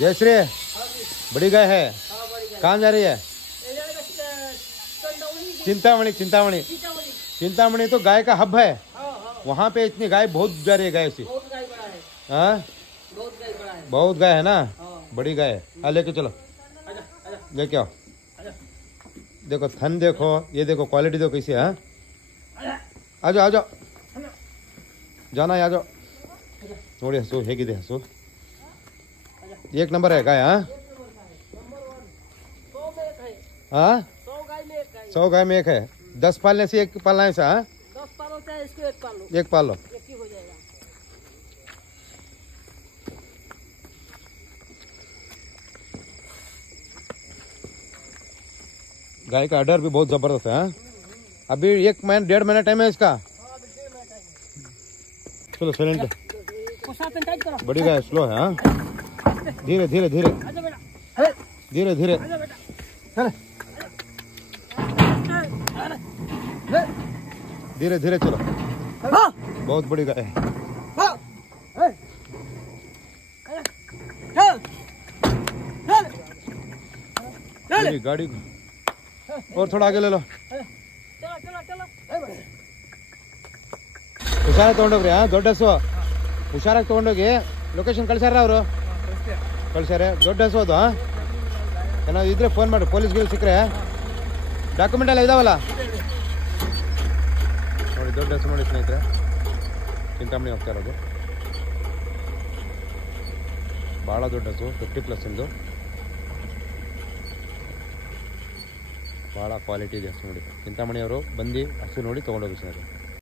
जयश्री बड़ी गाय है। कहाँ जा रही है? चिंतामणि। चिंतामणि चिंतामणि तो गाय का हब है। वहाँ पे इतनी गाय बहुत जा रही है। गाय से हाँ बहुत गाय है ना। बड़ी गाय है। लेके चलो लेके आओ। देखो थन देखो, ये देखो क्वालिटी देखो कैसी है। आ जाओ आ जाओ जाना आ जाओ। ನೋಡಿ ಹಸು ಹೇಗಿದೆ ಹಸು एक नंबर है गाय। हाँ 100 गाय में एक है। 10 पालने से एक पालना है ऐसा। 10 पालो चाहे इसको एक पाल लो। एक पाल लो एक ही हो जाएगा। गाय का अडर भी बहुत जबरदस्त है। अभी 1-1.5 महीना टाइम है इसका। चलो साइलेंट। बड़ी गाय स्लो है। हाँ धीरे धीरे धीरे धीरे धीरे धीरे धीरे चलो। बहुत बड़ी गाय है। गाड़ी और थोड़ा आगे ले लो। ಹುಷಾರಾಗಿ ತಗೊಂಡೋಗ್ರಿ। ದೊಡ್ಡ ಹಸು ಹುಷಾರಾಗಿ ತಗೊಂಡೋಗಿ। ಲೊಕೇಶನ್ ಕಳ್ಸ್ಯಾರ ಅವರು ಕಳ್ಸ್ಯಾರೆ। ದೊಡ್ಡ ಹಸು ಅದು ಏನಾದ್ರು ಇದ್ರೆ ಫೋನ್ ಮಾಡಿ, ಪೊಲೀಸ್ಗೆ ಸಿಕ್ಕರೆ ಡಾಕ್ಯುಮೆಂಟ್ ಎಲ್ಲ ಇದಾವಲ್ಲ ನೋಡಿ। ದೊಡ್ಡ ಹಸು ನೋಡಿ ಸ್ನೇಹಿತರೆ, ಚಿಂತಾಮಣಿ ಹೋಗ್ತಾ ಇರೋದು ಭಾಳ ದೊಡ್ಡ ಹಸು, 50+ ಇಂದು ಭಾಳ ಕ್ವಾಲಿಟಿ ಇದೆ ಹಸು ನೋಡಿ। ಚಿಂತಾಮಣಿಯವರು ಬಂದು ಹಸು ನೋಡಿ ತೊಗೊಂಡೋಗಿ ಸ್ನೇಹಿತರೆ।